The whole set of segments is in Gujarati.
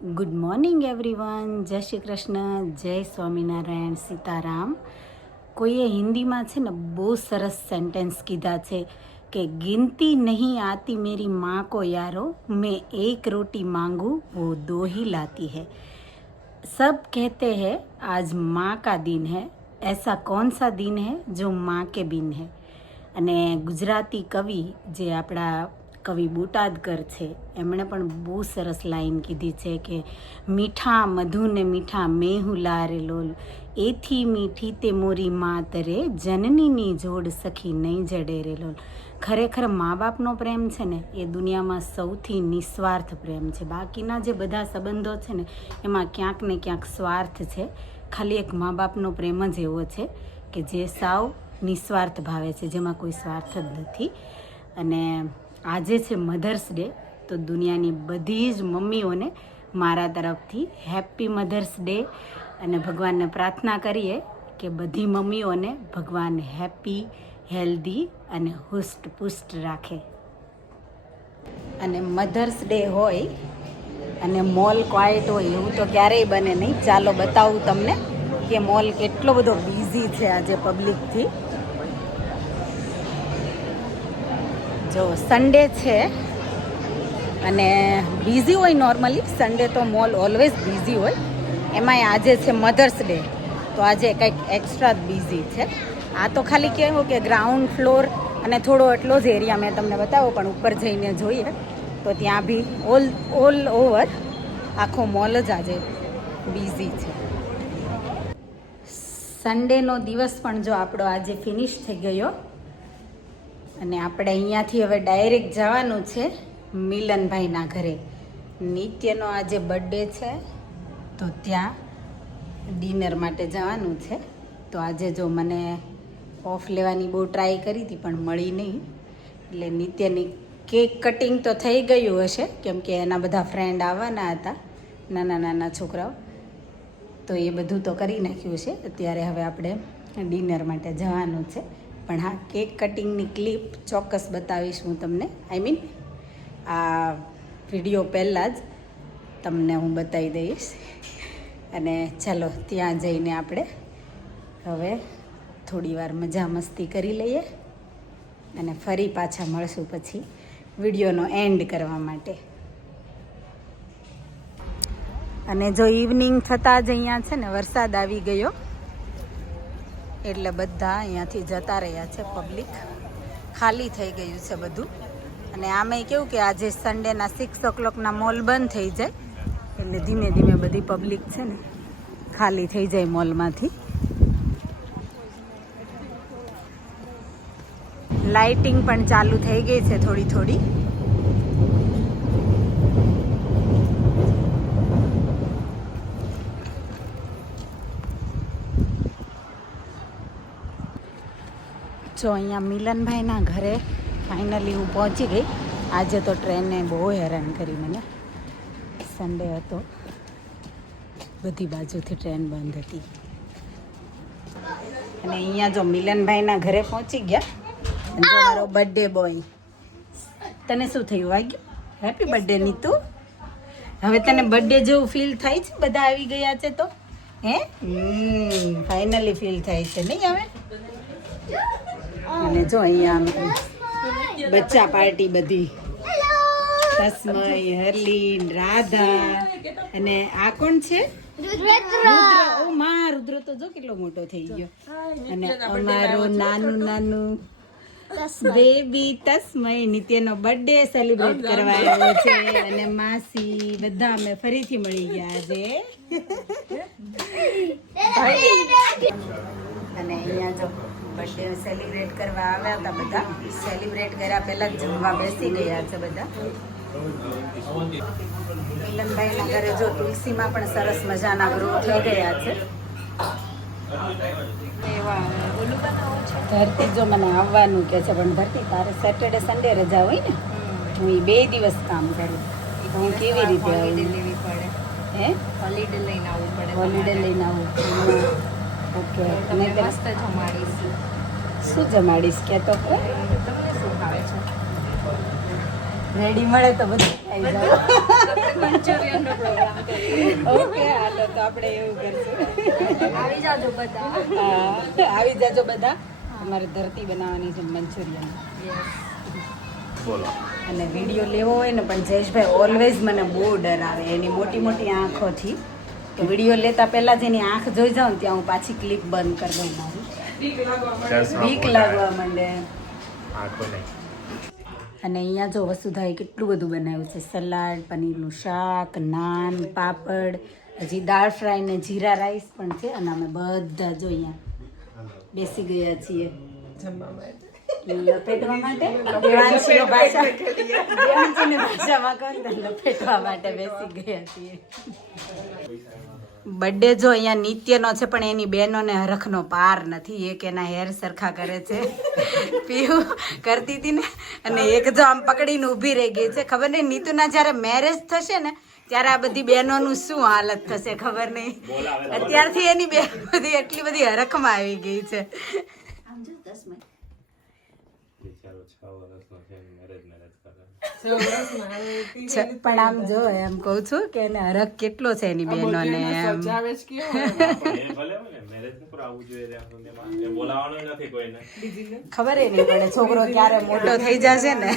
Good morning everyone. જય શ્રી કૃષ્ણ, જય સ્વામિનારાયણ, સીતારામ. કોઈએ હિન્દીમાં છે ને બહુ સરસ સેન્ટેન્સ કીધા છે કે ગિનતી નહીં આતી મેરી માँ કો યારો, मैं एक रोटी मांगू वो दो ही लाती है. सब कहते हैं आज माँ का दिन है, ऐसा कौन सा दिन है जो माँ के बिन है. અને ગુજરાતી કવિ જે આપણા કવિ બોટાદકર છે એમણે પણ બહુ સરસ લાઈન કીધી છે કે મીઠા મધુને મીઠા મેહું લારે લોલ, એથી મીઠી તે મોરી માં તરે, જનનીની જોડ સખી નહીં જડે રે લોલ. ખરેખર મા બાપનો પ્રેમ છે ને એ દુનિયામાં સૌથી નિસ્વાર્થ પ્રેમ છે. બાકીના જે બધા સંબંધો છે ને એમાં ક્યાંક ને ક્યાંક સ્વાર્થ છે. ખાલી એક મા બાપનો પ્રેમ જ એવો છે કે જે સાવ નિસ્વાર્થ ભાવે છે, જેમાં કોઈ સ્વાર્થ જ નથી. અને આજે છે મધર્સ ડે, તો દુનિયાની બધી જ મમ્મીઓને મારા તરફથી હેપી મધર્સ ડે. અને ભગવાનને પ્રાર્થના કરીએ કે બધી મમ્મીઓને ભગવાન હેપી, હેલ્ધી અને હુષ્ટપુષ્ટ રાખે. અને મધર્સ ડે હોય અને મોલ ક્વાઇટ હોય એવું તો ક્યારેય બને નહીં. ચાલો બતાવું તમને કે મોલ કેટલો બધો બિઝી છે આજે પબ્લિકથી. જો સન્ડે છે અને બિઝી હોય, નોર્મલી સન્ડે તો મોલ ઓલવેઝ બિઝી હોય, એમાંય આજે છે મધર્સ ડે તો આજે કંઈક એક્સ્ટ્રા જ બિઝી છે. આ તો ખાલી કહેવું કે ગ્રાઉન્ડ ફ્લોર અને થોડો એટલો જ એરિયા મેં તમને બતાવો, પણ ઉપર જઈને જોઈએ તો ત્યાં બી ઓલ ઓવર આખો મોલ જ આજે બિઝી છે. સન્ડેનો દિવસ પણ જો આપણો આજે ફિનિશ થઈ ગયો અને આપણે અહીંયાથી હવે ડાયરેક્ટ જવાનું છે મિલનભાઈના ઘરે. નિત્યનો આજે બર્થડે છે તો ત્યાં ડિનર માટે જવાનું છે. તો આજે જો મને ઓફ લેવાની બહુ ટ્રાય કરી હતી પણ મળી નહીં, એટલે નિત્યની કેક કટિંગ તો થઈ ગયું હશે કેમ કે એના બધા ફ્રેન્ડ આવવાના હતા, નાના નાના છોકરાઓ, તો એ બધું તો કરી નાખ્યું છે. અત્યારે હવે આપણે ડિનર માટે જવાનું છે. પણ હા, કેક કટિંગની ક્લિપ ચોક્કસ બતાવીશ હું તમને. આ વિડીયો પહેલાં જ તમને હું બતાવી દઈશ. અને ચાલો ત્યાં જઈને આપણે હવે થોડી વાર મજા મસ્તી કરી લઈએ અને ફરી પાછા મળશું પછી વિડીયોનો એન્ડ કરવા માટે. અને જો ઇવનિંગ થતાં જ અહીંયા છે ને વરસાદ આવી ગયો એટલે બધા અહીંયાથી જતા રહ્યા છે. પબ્લિક ખાલી થઈ ગયું છે બધું. અને આમેય કેવું કે આજે સન્ડેના 6 o'clockના મોલ બંધ થઈ જાય એટલે ધીમે ધીમે બધી પબ્લિક છે ને ખાલી થઈ જાય મોલમાંથી. લાઇટિંગ પણ ચાલુ થઈ ગઈ છે થોડી થોડી. જો અહીંયા મિલનભાઈના ઘરે ફાઇનલી હું પહોંચી ગઈ. આજે તો ટ્રેને બહુ હેરાન કરી મને. સન્ડે હતો, બધી બાજુથી ટ્રેન બંધ હતી. અને અહીંયા જો મિલનભાઈના ઘરે પહોંચી ગયા. અને જો મારો બર્થડે બોય. તને શું થયું? વાગ્યું? Happy birthday Neetu. હવે તને બર્થડે જેવું ફીલ થાય છે? બધા આવી ગયા છે તો હે ફાઇનલી ફીલ થાય છે નહીં હવે? અને જો અહીંયા બચ્ચા પાર્ટી બધી, તસ્મય, હરલીન, રાધા અને આ કોણ છે? રુદ્ર. ઓ માં, રુદ્ર તો જો કેટલો મોટો થઈ ગયો. અને અમારો નાનું બેબી તસ્મય નિત્યનો બર્થડે સેલિબ્રેટ કરવા આવ્યો છે. અને માસી બધા અમે ફરીથી મળી ગયા છે. અને અહીંયા જો બર્થડે સેલિબ્રેટ કરવા આવ્યા હતા બધા. સેલિબ્રેટ કર્યા પહેલાં જ જમવા બેસી ગયા છે બધા. મિલનભાઈના ઘરે જો તુલસીમાં પણ સરસ મજાના ગ્રો થઈ ગયા છે. ધરતી જો મને આવવાનું કે છે, પણ ધરતી તારે સેટરડે સન્ડે રજા હોય ને, હું 2 દિવસ કામ કરું, હું કેવી રીતે લેવી પડે? હે, હોલિડે લઈને આવવું પડે. હોલિડે લઈને આવવું. ઓકે. અને મસ્ત જમાડીશ. શું જમાડીશ કે તો તમને શું ભાવે છે? રેડી મળે તો બધું ખાઈ જાવ. મંચુરિયનનો પ્રોગ્રામ કરીએ. ઓકે હાલો તો આપણે એવું કરશું. આવી જાજો બધા. હા, આવી જાજો બધા. અમારે ધરતી બનાવવાની છે મંચુરિયન. બોલો. અને વિડીયો લેવો હોય ને પણ જયેશભાઈ ઓલવેઝ મને બહુ ડર આવે એની મોટી મોટી આંખોથી. તો વિડીયો લેતા પહેલા જ એની આંખ જોઈ જાઉં ને ત્યાં હું પાછી ક્લિપ બંધ કરી દઉં મારી. બીક લાગવા માંડે. આંખો નહીં. અને અહીંયા જો વસુધાએ કેટલું બધું બનાવ્યું છે. સલાડ, પનીરનું શાક, નાન, પાપડ, હજી દાળ ફ્રાય ને જીરા રાઈસ પણ છે. અને અમે બધા જો અહીંયા બેસી ગયા છીએ લપેટવા માટે. દેવાંશીની ભાષામાં કહું તો લપેટવા માટે બેસી ગયા છીએ. બર્થડે જો અહીંયા નિત્યનો છે પણ એની બહેનોને હરખનો પાર નથી. એક એના હેર સરખા કરે છે, પીવું કરતી હતી ને, અને એક જો આમ પકડીને ઊભી રહી ગઈ છે. ખબર નહીં નીતુના જ્યારે મેરેજ થશે ને ત્યારે આ બધી બહેનોનું શું હાલત થશે ખબર નહીં. અત્યારથી એની બહેન બધી એટલી બધી હરખમાં આવી ગઈ છે. પણ આમ જો એમ કઉ છું કે એને હરખ કેટલો છે એની બહેનોને એમ. ખબર એ નહીં પડે છોકરો ક્યારે મોટો થઈ જશે ને.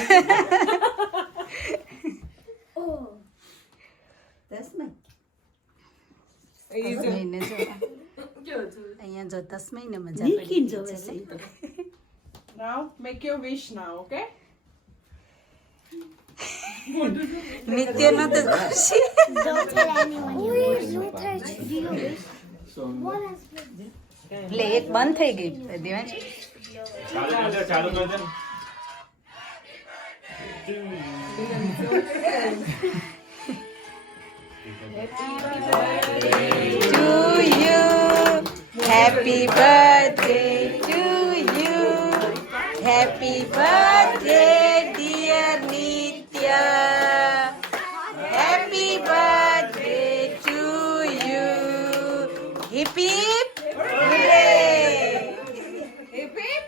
અહીંયા જો તસ્મય ને મજા પડી છે. Now, make your wish now, okay? નિત્યનો તો ખુશી. એટલે એક બંધ થઈ ગઈ દેવાંશ. ચાલુ કરજો. To you, happy birthday to you, happy birthday dear Nitya, happy birthday to you, hip hip hooray, Hip hip.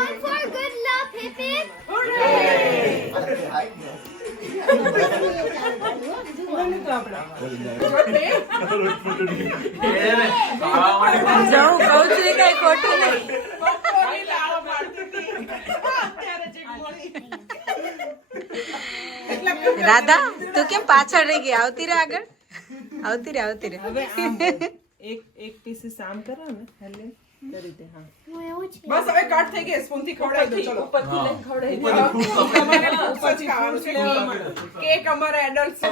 One for good luck, hip hip. જવું કહું છું એ કઈ ખોટું નહીં. પપ્પાની લાળો પાડતી હતી. અત્યારે જે મળી. રાધા તું કેમ પાછળ રહી ગઈ? આવતી રહે આગળ, આવતી રહે, આવતી રહે. એક પીસીસ આમ કરો ને હેલે કરી દે. હા હું એવું છે. બસ હવે કટ થઈ ગઈ. સ્પૂન થી ખવડાવી દો. ચલો ઉપરથી લઈને ખવડાવી દો. તમારે ઉપર જ ખાવાનું છે. કેક અમારે એડલ્ટ છે.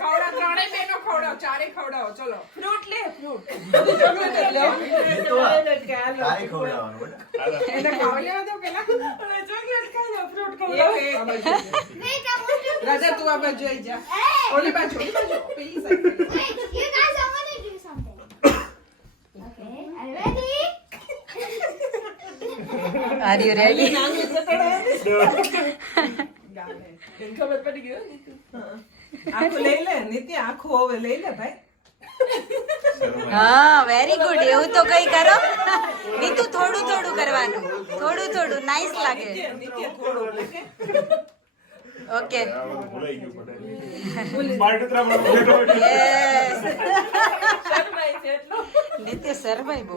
ખવડાવ ત્રણેય બેનો ખવડાવ, ચારે ખવડાવો. ચલો ફ્રૂટ લે, ફ્રૂટ. બધી ચોકલેટ જ લે. એને ખાવા લેવા દો પેલા. ચોકલેટ ખાઈ લો, ફ્રૂટ ખવડાવો. Wait, I want to. રાજા તું આ બાજુ જઈ જા. Hey! ઓલી બાજુ, પેલી side. Wait, you guys, I want to do something. Okay, are you ready? Are you ready? ખબર પડી ગયો ને તું. આખું લઈ લે નિત્ય, આખું હવે લઈ લે ભાઈ. હા વેરી ગુડ. એવું તો કઈ કરો નીતુ. થોડું થોડું કરવાનું, થોડું થોડું નાઈસ લાગે. નિત્ય થોડું ઓકે. ઓકે ભૂલાઈ ગયું પટેલ. બાળકત્રા પણ ભૂલાઈ ગયો. યસ. શરમાઈ છે એટલો. નિત્ય સરભાઈ બહુ.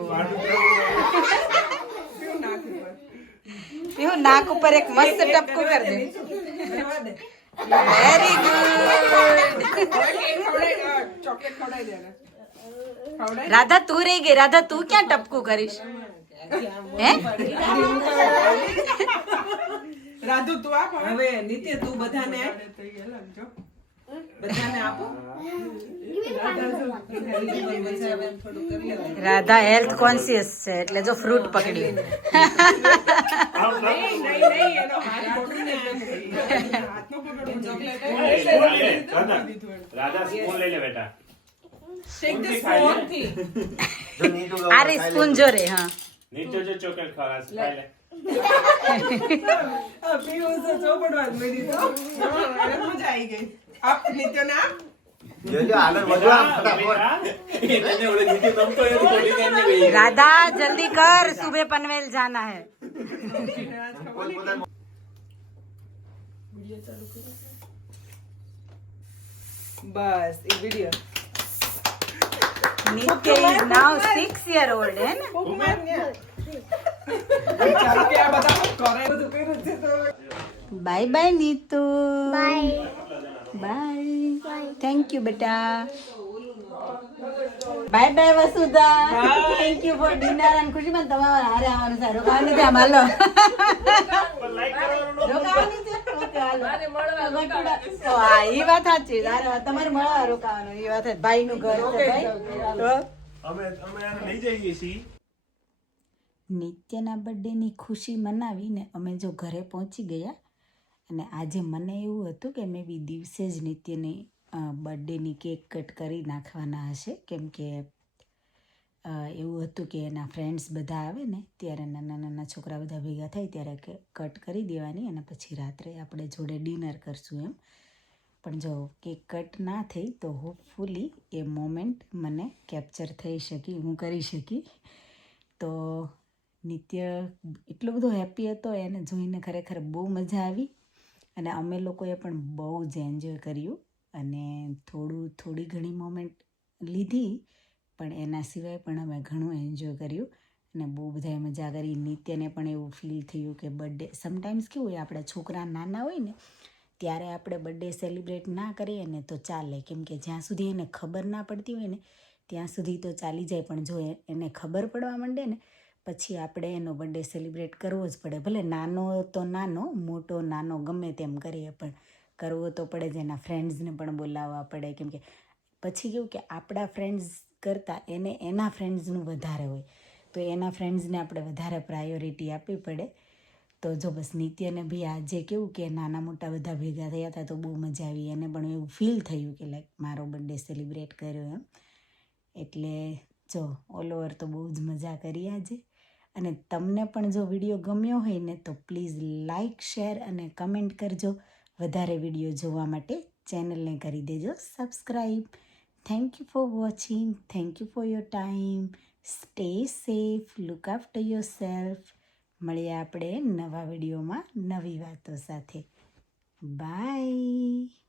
પીવું નાક ઉપર. પીવું નાક ઉપર એક મસ્ત ટપકું કરી દે. રહેવા દે. Very good. હવે કેક ખવડાવી, ચોકલેટ ખવડાવી દે એને. ખવડાવી. રાધા તું રહી ગઈ. રાધા તું ક્યાં ટપકું કરીશ? હે રાધુ તું આપ હવે. નિત્ય તું બધાને આપ. બધાને આપો. રાધા હેલ્થ કોન્શિયસ છે એટલે જો ફ્રૂટ પકડ્યું. નહીં, એનો હાથ પકડીને આમ કરી. હાથનો પકડવું ચોકલેટ. રાધા સ્પૂન લઈ લે બેટા. Take the spoon થી. આ રે સ્પૂન જો રે. હા નીચે જો ચોકલેટ ખાવા ખાઈ લે. પીવું તો ચોપડવા જ મળી તો. એને મજા આવી ગઈ. આપ નિત્યને આપ. राधा जल्दी कर, सुबह पनवेल जाना है. બસ એક વિડિયો નિત્ય is now 6 year old હે ને ચાલો કે આ બધા કરે બધું કર્યું છે તો bye bye Neetu bye bye thank you બેટા bye bye Vasudha thank you for dinner અને ખુશીમાં તમારે હારે આવવાનું છે રોકાવાનું છે આમ હાલો રોકાવાનું છે ઓકે હાલો તો હા એ વાત સાચી તમારે મળવા રોકાવાનું એ વાત ભાઈનું ઘર છે ભાઈ તો અમે આને લઈ જઈએ છીએ નિત્યના બર્થડેની ખુશી મનાવીને અમે જો ઘરે પહોંચી ગયા અને આજે મને એવું હતું કે મે બી દિવસે જ નિત્યની બર્થડેની કેક કટ કરી નાખવાના હશે કેમ કે એવું હતું કે એના ફ્રેન્ડ્સ બધા આવે ને ત્યારે નાના નાના છોકરા બધા ભેગા થાય ત્યારે કટ કરી દેવાની અને પછી રાત્રે આપણે જોડે ડિનર કરશું એમ પણ જો કેક કટ ના થઈ તો હોપફુલી એ મોમેન્ટ મને કેપ્ચર થઈ શકી હું કરી શકી તો નિત્ય એટલો બધો હેપી હતો એને જોઈને ખરેખર બહુ મજા આવી અને અમે લોકોએ પણ બહુ જ એન્જોય કર્યું અને થોડી ઘણી મોમેન્ટ લીધી પણ એના સિવાય પણ અમે ઘણું એન્જોય કર્યું અને બહુ બધાએ મજા કરી નિત્યને પણ એવું ફીલ થયું કે બર્થડે સમટાઈમ્સ કેવું હોય આપણા છોકરા નાના હોય ને ત્યારે આપણે બર્થડે સેલિબ્રેટ ના કરીએ ને તો ચાલે કેમ કે જ્યાં સુધી એને ખબર ના પડતી હોય ને ત્યાં સુધી તો ચાલી જાય પણ જો એને ખબર પડવા માંડે ને પછી આપણે એનો બર્થડે સેલિબ્રેટ કરવો જ પડે ભલે નાનો તો નાનો મોટો નાનો ગમે તેમ કરીએ પણ કરવો તો પડે જ એના ફ્રેન્ડ્સને પણ બોલાવવા પડે કેમ કે પછી કેવું કે આપણા ફ્રેન્ડ્સ કરતાં એને એના ફ્રેન્ડ્સનું વધારે હોય તો એના ફ્રેન્ડ્સને આપણે વધારે પ્રાયોરિટી આપવી પડે તો જો બસ નિત્યને બી આજે કેવું કે નાના મોટા બધા ભેગા થયા હતા તો બહુ મજા આવી એને પણ એવું ફીલ થયું કે લાઈક મારો બર્થડે સેલિબ્રેટ કર્યો એમ એટલે જો ઓલ ઓવર તો બહુ જ મજા કરી આજે અને તમને પણ જો વિડીયો ગમ્યો હોય ને તો પ્લીઝ લાઇક શેર અને કમેન્ટ કરજો વધારે વિડીયો જોવા માટે ચેનલને કરી દેજો subscribe thank you for watching thank you for your time stay safe look after your self મળીએ આપણે નવા વિડીયોમાં નવી વાતો સાથે બાય